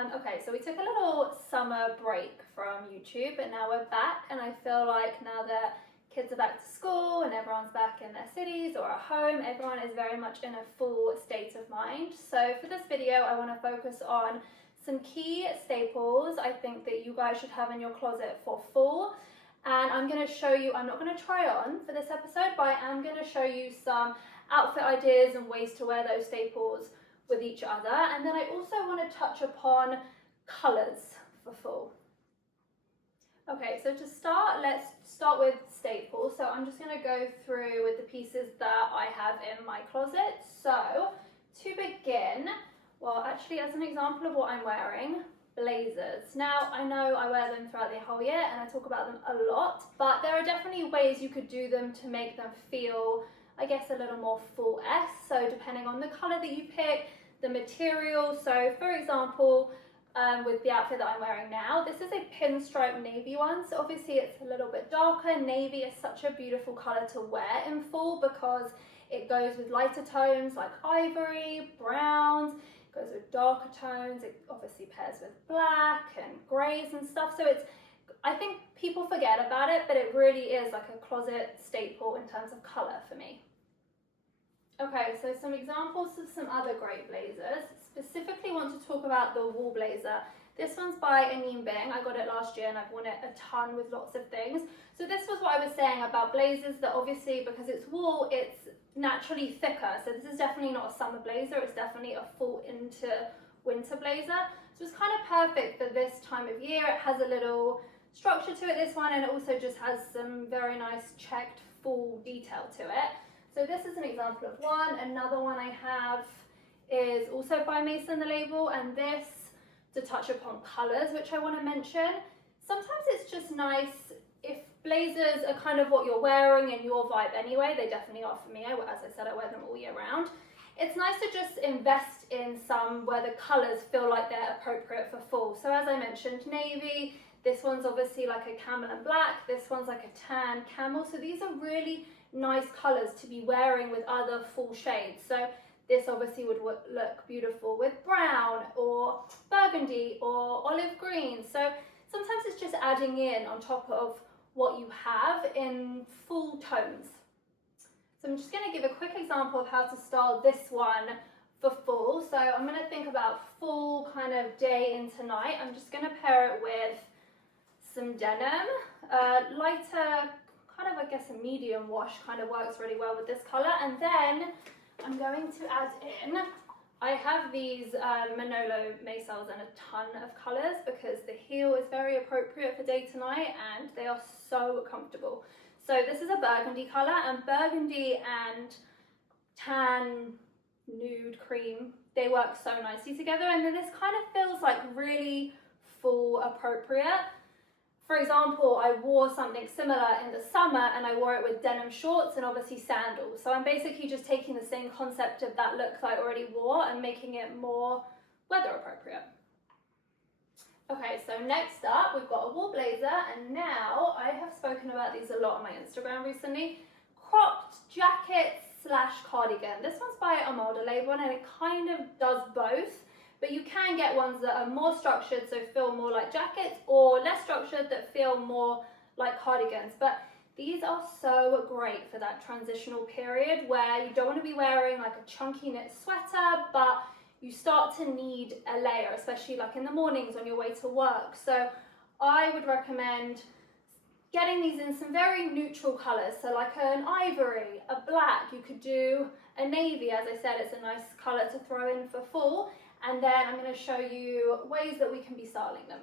Okay, so we took a little summer break from YouTube, but now we're back, and I feel like now that kids are back to school and everyone's back in their cities or at home, everyone is very much in a full state of mind. So for this video, I want to focus on some key staples I think that you guys should have in your closet for fall. And I'm going to show you, I'm not going to try on for this episode, but I am going to show you some outfit ideas and ways to wear those staples with each other. And then I also want to touch upon colours for fall. Okay, so to start, let's start with staples. So I'm just going to go through with the pieces that I have in my closet. So to begin, well, actually as an example of what I'm wearing, blazers. Now, I know I wear them throughout the whole year and I talk about them a lot, but there are definitely ways you could do them to make them feel, I guess, a little more fall-esque. So depending on the colour that you pick, the material. So for example, with the outfit that I'm wearing now, this is a pinstripe navy one. So obviously it's a little bit darker. Navy is such a beautiful colour to wear in fall because it goes with lighter tones like ivory, browns, it goes with darker tones. It obviously pairs with black and greys and stuff. So it's, I think people forget about it, but it really is like a closet staple in terms of colour for me. Okay, so some examples of some other great blazers. Specifically want to talk about the wool blazer. This one's by Anine Bing. I got it last year and I've worn it a ton with lots of things. So this was what I was saying about blazers, that obviously because it's wool, it's naturally thicker. So this is definitely not a summer blazer, it's definitely a fall into winter blazer. So it's kind of perfect for this time of year. It has a little structure to it, this one, and it also just has some very nice checked full detail to it. So this is an example of one. Another one I have is also by Mason the Label, and this, to touch upon colours, which I want to mention. Sometimes it's just nice if blazers are kind of what you're wearing and your vibe anyway. They definitely are for me. As I said, I wear them all year round. It's nice to just invest in some where the colours feel like they're appropriate for fall. So as I mentioned, navy. This one's obviously like a camel and black. This one's like a tan camel. So these are really nice colours to be wearing with other fall shades. So this obviously would look beautiful with brown or burgundy or olive green. So sometimes it's just adding in on top of what you have in full tones. So I'm just going to give a quick example of how to style this one for fall. So I'm going to think about full kind of day into night. I'm just going to pair it with some denim, lighter, kind of, I guess, a medium wash kind of works really well with this colour. And then I'm going to add in, I have these Manolo Maysoles in a ton of colours because the heel is very appropriate for day to night and they are so comfortable. So this is a burgundy colour, and burgundy and tan, nude, cream, they work so nicely together, and then this kind of feels like really fall appropriate. For example, I wore something similar in the summer and I wore it with denim shorts and obviously sandals. So I'm basically just taking the same concept of that look that I already wore and making it more weather appropriate. Okay, so next up we've got a wool blazer, and now I have spoken about these a lot on my Instagram recently. Cropped jacket slash cardigan. This one's by Armada Label and it kind of does both. But you can get ones that are more structured, so feel more like jackets, or less structured that feel more like cardigans. But these are so great for that transitional period where you don't want to be wearing like a chunky knit sweater, but you start to need a layer, especially like in the mornings on your way to work. So I would recommend getting these in some very neutral colours. So like an ivory, a black, you could do a navy. As I said, it's a nice colour to throw in for fall. And then I'm going to show you ways that we can be styling them.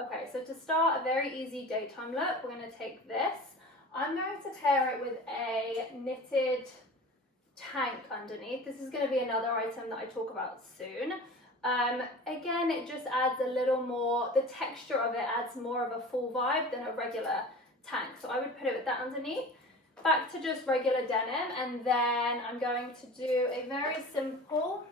Okay, so to start a very easy daytime look, we're going to take this. I'm going to pair it with a knitted tank underneath. This is going to be another item that I talk about soon. Again, it just adds a little more, the texture of it adds more of a full vibe than a regular tank. So I would put it with that underneath. Back to just regular denim, and then I'm going to do a very simple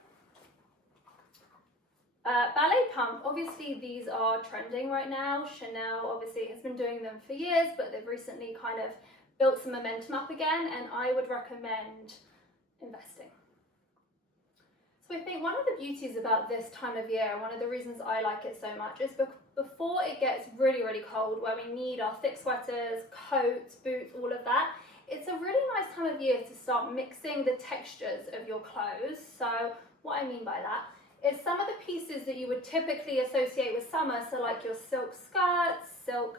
ballet pump. Obviously these are trending right now. Chanel obviously has been doing them for years, but they've recently kind of built some momentum up again, and I would recommend investing. So I think one of the beauties about this time of year, and one of the reasons I like it so much, is before it gets really, really cold, where we need our thick sweaters, coats, boots, all of that, it's a really nice time of year to start mixing the textures of your clothes. So what I mean by that is some of the pieces that you would typically associate with summer, so like your silk skirts, silk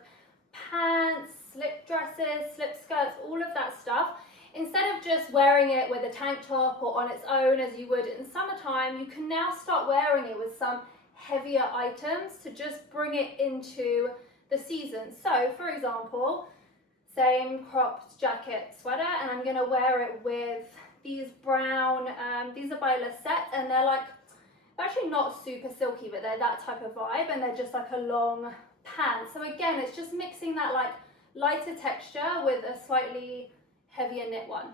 pants, slip dresses, slip skirts, all of that stuff, instead of just wearing it with a tank top or on its own as you would in summertime, you can now start wearing it with some heavier items to just bring it into the season. So for example, same cropped jacket sweater, and I'm going to wear it with these brown, these are by Lisette, and they're like, actually not super silky, but they're that type of vibe, and they're just like a long pant. So again, it's just mixing that like lighter texture with a slightly heavier knit one.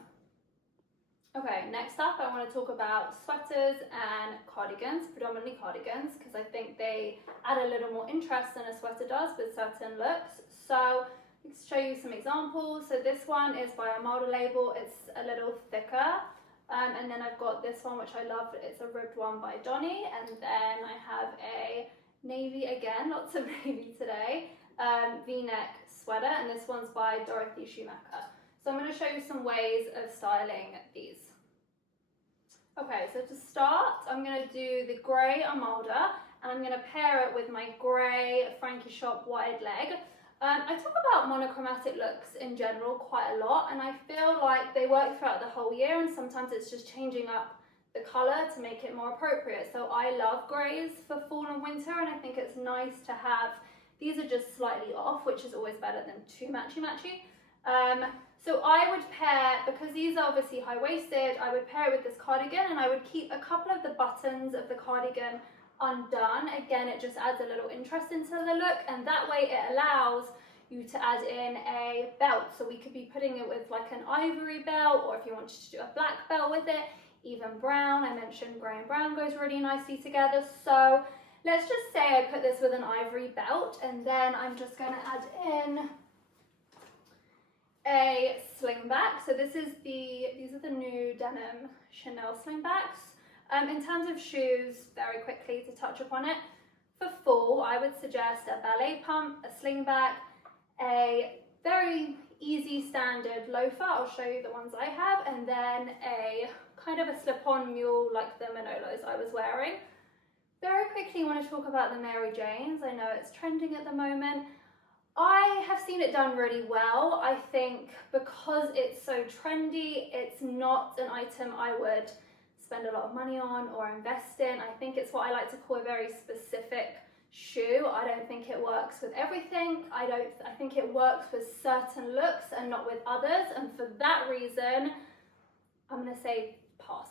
Okay, next up I want to talk about sweaters and cardigans, predominantly cardigans, because I think they add a little more interest than a sweater does with certain looks. So let's show you some examples. So this one is by a model label, it's a little thicker. And then I've got this one, which I love, it's a ribbed one by Donny. And then I have a navy, again, lots of navy today, V-neck sweater, and this one's by Dorothy Schumacher. So I'm going to show you some ways of styling these. Okay, so to start, I'm going to do the grey Armada, and I'm going to pair it with my grey Frankie Shop wide leg. I talk about monochromatic looks in general quite a lot, and I feel like they work throughout the whole year, and sometimes it's just changing up the colour to make it more appropriate. So I love greys for fall and winter, and I think it's nice to have, these are just slightly off, which is always better than too matchy-matchy. So I would pair, because these are obviously high-waisted, I would pair it with this cardigan, and I would keep a couple of the buttons of the cardigan undone. Again, it just adds a little interest into the look, and that way it allows you to add in a belt. So we could be putting it with like an ivory belt, or if you wanted to do a black belt with it, even brown. I mentioned grey and brown goes really nicely together. So let's just say I put this with an ivory belt, and then I'm just going to add in a slingback. So these are the new denim Chanel slingbacks. In terms of shoes, very quickly to touch upon it, for fall I would suggest a ballet pump, a slingback, a very easy standard loafer, I'll show you the ones I have, and then a kind of a slip-on mule like the Manolos I was wearing. Very quickly want to talk about the Mary Janes. I know it's trending at the moment. I have seen it done really well. I think because it's so trendy, it's not an item I would spend a lot of money on or invest in. I think it's what I like to call a very specific shoe. I don't think it works with everything. I think it works with certain looks and not with others, and for that reason I'm going to say pass.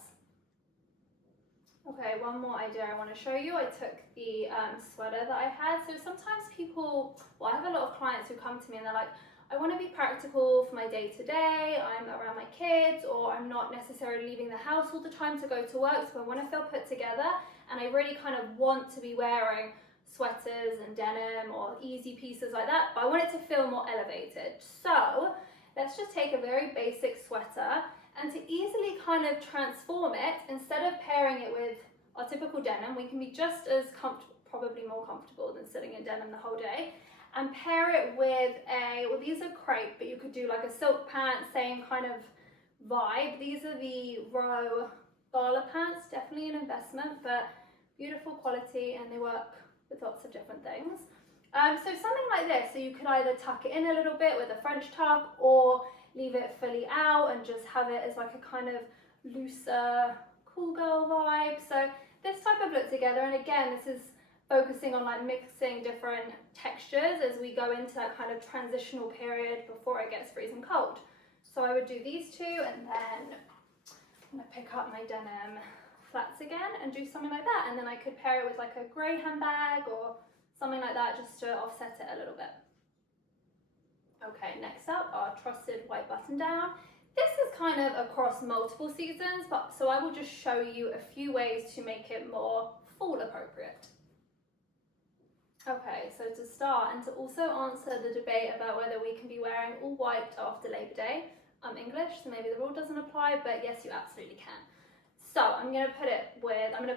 Okay, one more idea I want to show you. I took the sweater that I had. So sometimes people, well, I have a lot of clients who come to me and they're like, I want to be practical for my day-to-day, I'm around my kids, or I'm not necessarily leaving the house all the time to go to work, so I want to feel put together, and I really kind of want to be wearing sweaters and denim or easy pieces like that, but I want it to feel more elevated. So let's just take a very basic sweater, and to easily kind of transform it, instead of pairing it with our typical denim, we can be just as probably more comfortable than sitting in denim the whole day, and pair it with well, these are crepe, but you could do like a silk pant, same kind of vibe. These are the Row Gala pants, definitely an investment, but beautiful quality, and they work with lots of different things. So something like this, so you could either tuck it in a little bit with a French tuck, or leave it fully out and just have it as like a kind of looser, cool girl vibe. So this type of look together, and again, this is focusing on like mixing different textures as we go into that kind of transitional period before it gets freezing cold. So I would do these two, and then I'm gonna pick up my denim flats again and do something like that, and then I could pair it with like a grey handbag or something like that just to offset it a little bit. Okay, next up, our trusted white button down. This is kind of across multiple seasons, but so I will just show you a few ways to make it more fall appropriate. Okay, so to start, and to also answer the debate about whether we can be wearing all white after Labor Day, I'm English, so maybe the rule doesn't apply, but yes, you absolutely can. So I'm going to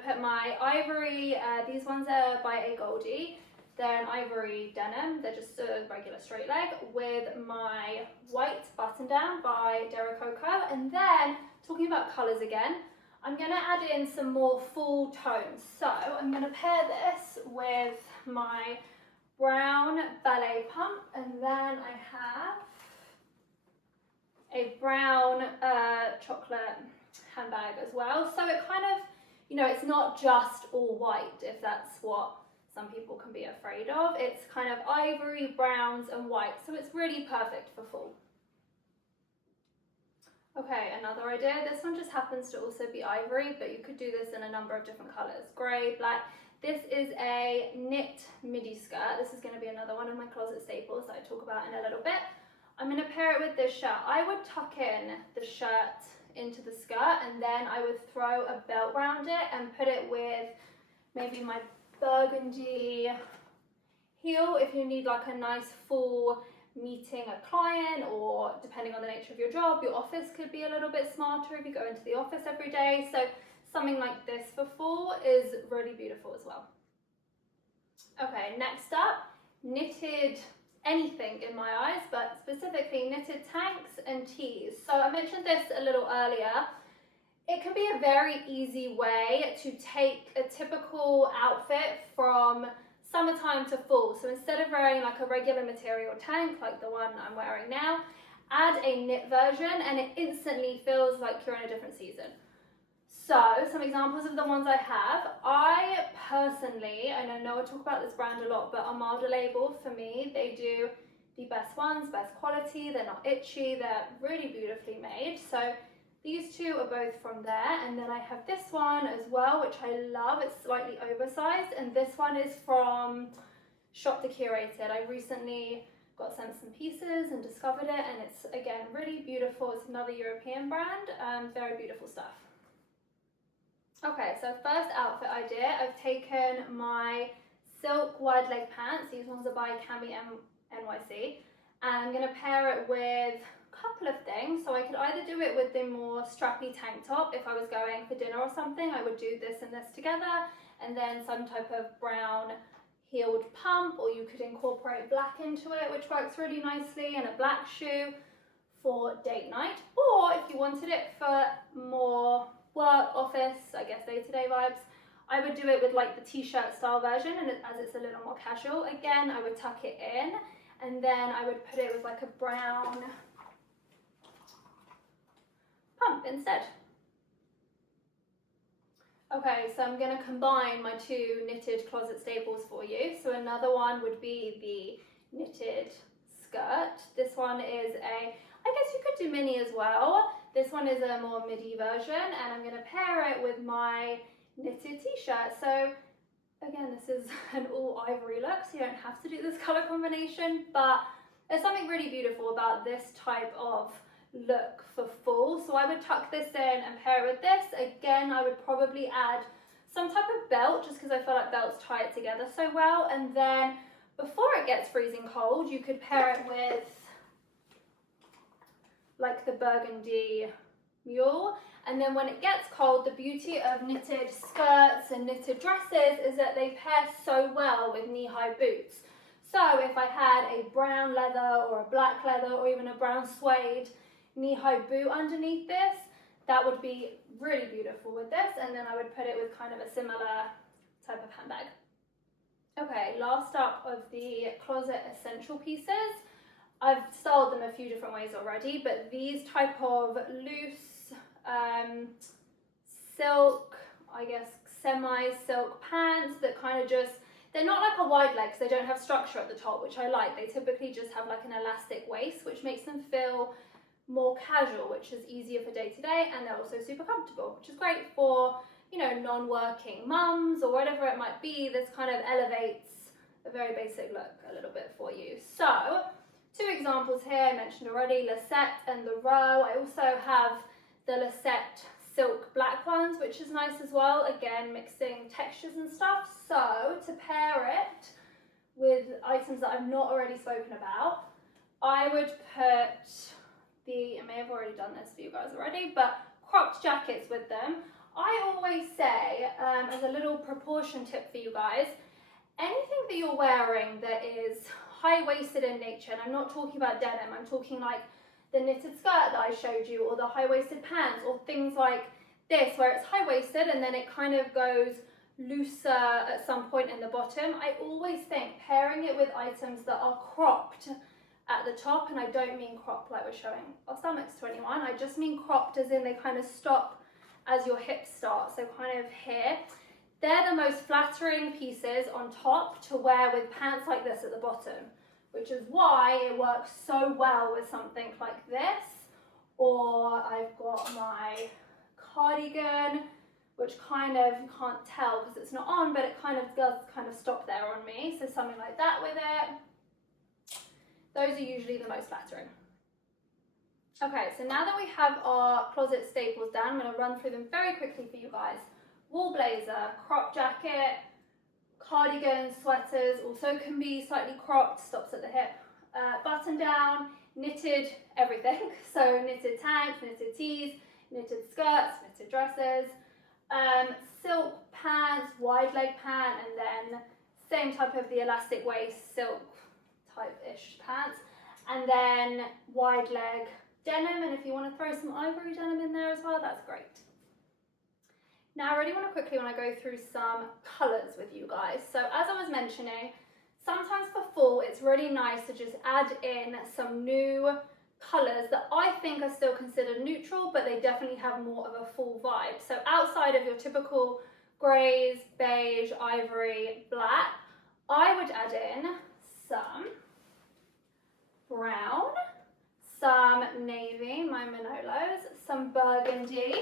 put my ivory, these ones are by A Goldie. They're an ivory denim, they're just a regular straight leg, with my white button down by Dera Coco. And then, talking about colours again, I'm going to add in some more full tones. So I'm going to pair this with my brown ballet pump, and then I have a brown chocolate handbag as well. So it kind of, it's not just all white, if that's what some people can be afraid of. It's kind of ivory, browns and white, so it's really perfect for fall. Okay, another idea. This one just happens to also be ivory, but you could do this in a number of different colours. Grey, black. This is a knit midi skirt. This is going to be another one of my closet staples that I talk about in a little bit. I'm going to pair it with this shirt. I would tuck in the shirt into the skirt, and then I would throw a belt around it and put it with maybe my burgundy heel if you need like a nice full meeting a client, or depending on the nature of your job, your office could be a little bit smarter if you go into the office every day. So something like this for fall is really beautiful as well. Okay, next up, knitted anything in my eyes, but specifically knitted tanks and tees. So I mentioned this a little earlier. It can be a very easy way to take a typical outfit from summertime to fall. So instead of wearing like a regular material tank like the one I'm wearing now, add a knit version and it instantly feels like you're in a different season. So some examples of the ones I have. I personally, and I know I talk about this brand a lot, but Armada label for me, they do the best ones, best quality, they're not itchy, they're really beautifully made. So these two are both from there, and then I have this one as well, which I love. It's slightly oversized, and this one is from Shop the Curated. I recently got sent some pieces and discovered it, and it's again really beautiful. It's another European brand, very beautiful stuff. Okay, so first outfit idea, I've taken my silk wide leg pants. These ones are by Cami NYC, and I'm going to pair it with couple of things. So I could either do it with the more strappy tank top. If I was going for dinner or something, I would do this and this together, and then some type of brown heeled pump, or you could incorporate black into it, which works really nicely, and a black shoe for date night. Or if you wanted it for more work, office, I guess day-to-day vibes, I would do it with like the t-shirt style version, and as it's a little more casual, again, I would tuck it in, and then I would put it with like a brown pump instead. Okay, so I'm going to combine my two knitted closet staples for you. So another one would be the knitted skirt. This one is I guess you could do mini as well. This one is a more midi version, and I'm going to pair it with my knitted t-shirt. So again, this is an all ivory look, so you don't have to do this color combination, but there's something really beautiful about this type of look for fall. So I would tuck this in and pair it with this. Again, I would probably add some type of belt, just because I feel like belts tie it together so well. And then before it gets freezing cold, you could pair it with like the burgundy mule. And then when it gets cold, the beauty of knitted skirts and knitted dresses is that they pair so well with knee-high boots. So if I had a brown leather or a black leather or even a brown suede knee-high boot underneath this, that would be really beautiful with this, and then I would put it with kind of a similar type of handbag. Okay, last up of the closet essential pieces. I've styled them a few different ways already, but these type of loose silk, I guess semi-silk pants that kind of just, they're not like a wide leg, because they don't have structure at the top, which I like. They typically just have like an elastic waist, which makes them feel more casual, which is easier for day to day, and they're also super comfortable, which is great for, you know, non-working mums or whatever it might be. This kind of elevates a very basic look a little bit for you. So two examples here I mentioned already, Lisette and the Row. I also have the Lisette silk black ones, which is nice as well, again mixing textures and stuff. So to pair it with items that I've not already spoken about, I would put I may have already done this for you guys already, but cropped jackets with them. I always say, as a little proportion tip for you guys, anything that you're wearing that is high-waisted in nature, and I'm not talking about denim, I'm talking like the knitted skirt that I showed you, or the high-waisted pants, or things like this where it's high-waisted and then it kind of goes looser at some point in the bottom. I always think pairing it with items that are cropped at the top, and I don't mean cropped like we're showing our stomachs to anyone, I just mean cropped as in they kind of stop as your hips start, so kind of here. They're the most flattering pieces on top to wear with pants like this at the bottom, which is why it works so well with something like this. Or I've got my cardigan, which kind of, you can't tell because it's not on, but it kind of does kind of stop there on me. So something like that with it. Those are usually the most flattering. Okay, so now that we have our closet staples down, I'm going to run through them very quickly for you guys. Wool blazer, crop jacket, cardigan, sweaters, also can be slightly cropped, stops at the hip, button down, knitted everything, so knitted tanks, knitted tees, knitted skirts, knitted dresses, silk pants, wide leg pant, and then same type of the elastic waist, silk type-ish pants, and then wide leg denim, and if you want to throw some ivory denim in there as well, that's great. Now I really want to quickly go through some colours with you guys. So as I was mentioning, sometimes for fall it's really nice to just add in some new colours that I think are still considered neutral, but they definitely have more of a fall vibe. So outside of your typical greys, beige, ivory, black, I would add in some brown, some navy, my Manolos, some burgundy,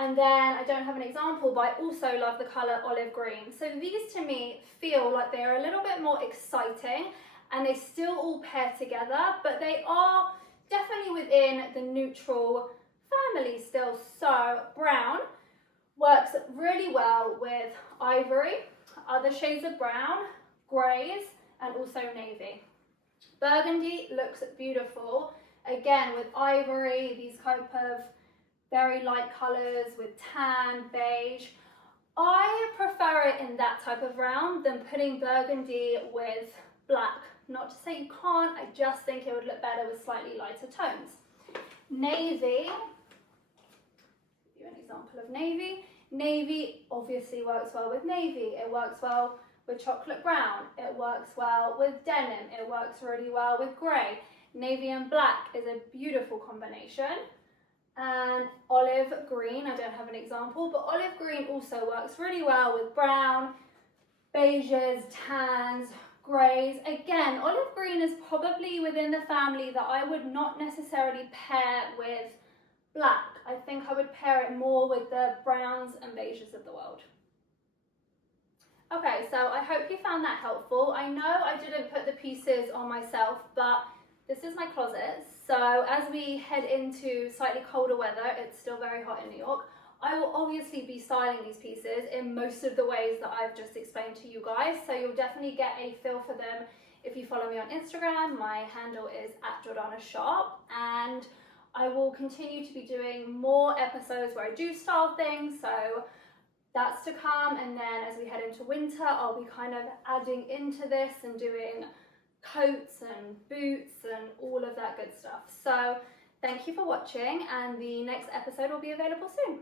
and then I don't have an example, but I also love the colour olive green. So these to me feel like they're a little bit more exciting and they still all pair together, but they are definitely within the neutral family still. So brown works really well with ivory, other shades of brown, greys, and also navy. Burgundy looks beautiful, again with ivory, these type of very light colours with tan, beige. I prefer it in that type of round than putting burgundy with black. Not to say you can't, I just think it would look better with slightly lighter tones. Navy, give you an example of navy. Navy obviously works well with navy, it works well with chocolate brown, it works well with denim, it works really well with grey. Navy and black is a beautiful combination. And olive green, I don't have an example, but olive green also works really well with brown, beiges, tans, greys. Again, olive green is probably within the family that I would not necessarily pair with black. I think I would pair it more with the browns and beiges of the world. Okay, so I hope you found that helpful. I know I didn't put the pieces on myself, but this is my closet. So as we head into slightly colder weather, it's still very hot in New York, I will obviously be styling these pieces in most of the ways that I've just explained to you guys. So you'll definitely get a feel for them if you follow me on Instagram. My handle is @JordannaShop, and I will continue to be doing more episodes where I do style things. So that's to come. And then as we head into winter, I'll be kind of adding into this and doing coats and boots and all of that good stuff. So thank you for watching, and the next episode will be available soon.